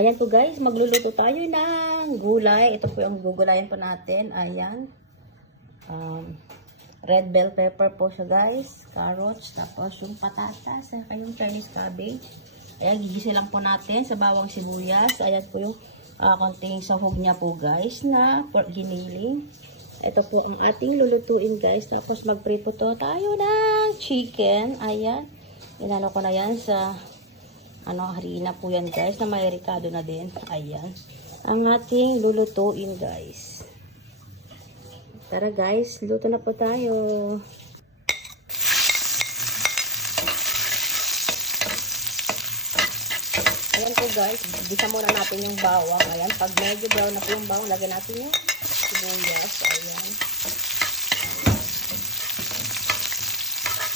Ayan po guys, magluluto tayo ng gulay. Ito po yung gugulayan po natin. Ayan. Red bell pepper po siya guys. Carrots. Tapos yung patatas. Yung Chinese cabbage. Ayan, gigisa lang po natin sa bawang sibuyas. Ayan po yung konting sahog niya po guys na pork giniling. Ito po ang ating lulutuin guys. Tapos magprito to tayo ng chicken. Ayan. Inano ko na yan sa harina po yan guys, na may ricado na din. Ayan. Ang ating lulutuin guys. Tara guys, luto na po tayo. Ayan po guys, gisa muna natin yung bawang. Ayan, pag medyo brown na po yung bawang, lagyan natin yung sibuyas. Ayan.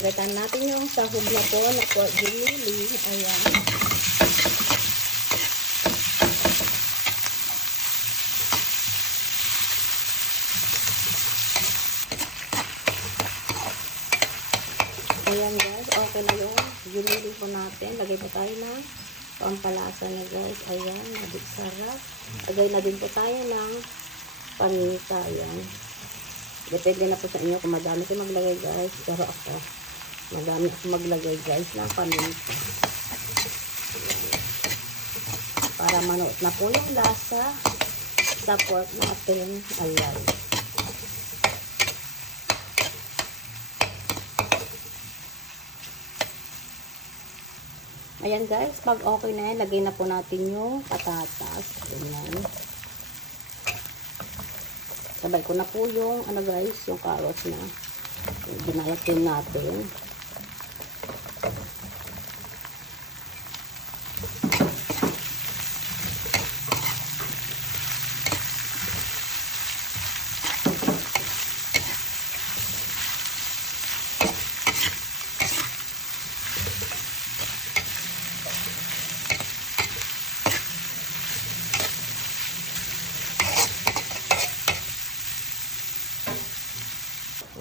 Lagyan natin yung sahog na po na pork giniling. Ayan. Ayan guys, okay na yung giniling po natin. Lagay po tayo ng pampalasa na guys. Ayan, nabig sarap. Lagay na din po tayo ng paminta. Ayan. Depende na po sa inyo kung madami kayo maglagay guys. Pero ako, madami ako maglagay guys ng paminta. Para manuot na po yung lasa sa pork natin. Ayan. Ayan guys, pag okay na yan, lagay na po natin yung patatas. Ganyan. Sabay ko na po yung, guys, yung carrots na ginayatin natin.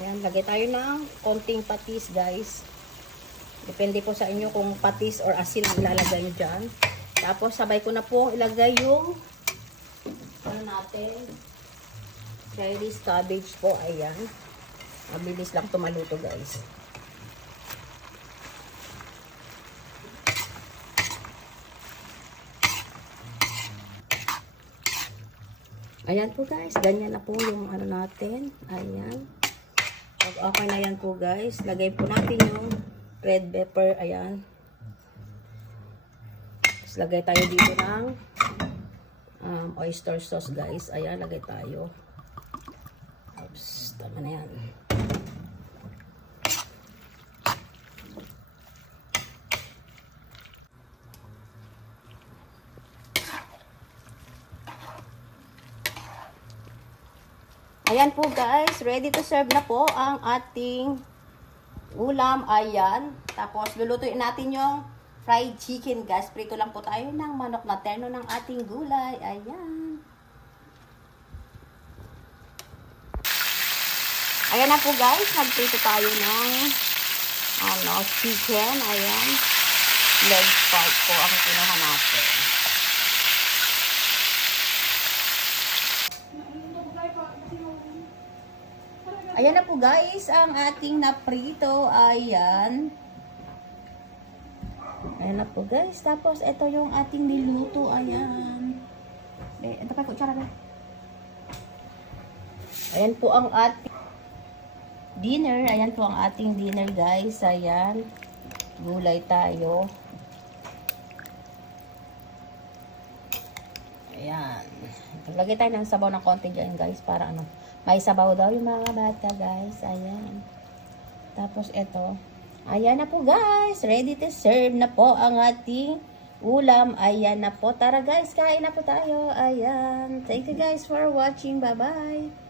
Ayan, lagay tayo ng konting patis guys. Depende po sa inyo kung patis or asin ang ilalagay nyo dyan. Tapos sabay ko na po ilagay yung natin, Chinese cabbage po. Ayan. Mabilis lang tumaluto guys. Ayan po guys, ganyan na po yung natin. Ayan. Pag okay na yan po guys, lagay po natin yung red pepper. Ayan. Tapos lagay tayo dito ng oyster sauce guys. Ayan, lagay tayo. Oops, tama na yan. Ayan po guys, ready to serve na po ang ating ulam. Ayan. Tapos lulutuin natin yung fried chicken guys. Prito lang po tayo ng manok na terno ng ating gulay. Ayan. Ayan na po guys, nagprito tayo ng chicken. Ayan. Leg part po ang kinuha natin. Ayan na po guys, ang ating naprito. Ayan. Ayan na po guys. Tapos ito yung ating niluto. Ayan. Ito pa kutsara na. Ayan po ang ating dinner. Ayan po ang ating dinner guys. Ayan. Gulay tayo. Ayan. Lagay tayo ng sabaw ng konti dyan guys. Para may sabaw daw yung mga bata guys. Ayan. Tapos ito. Ayan na po guys. Ready to serve na po ang ating ulam. Ayan na po. Tara guys, kain na po tayo. Ayan. Thank you guys for watching. Bye bye.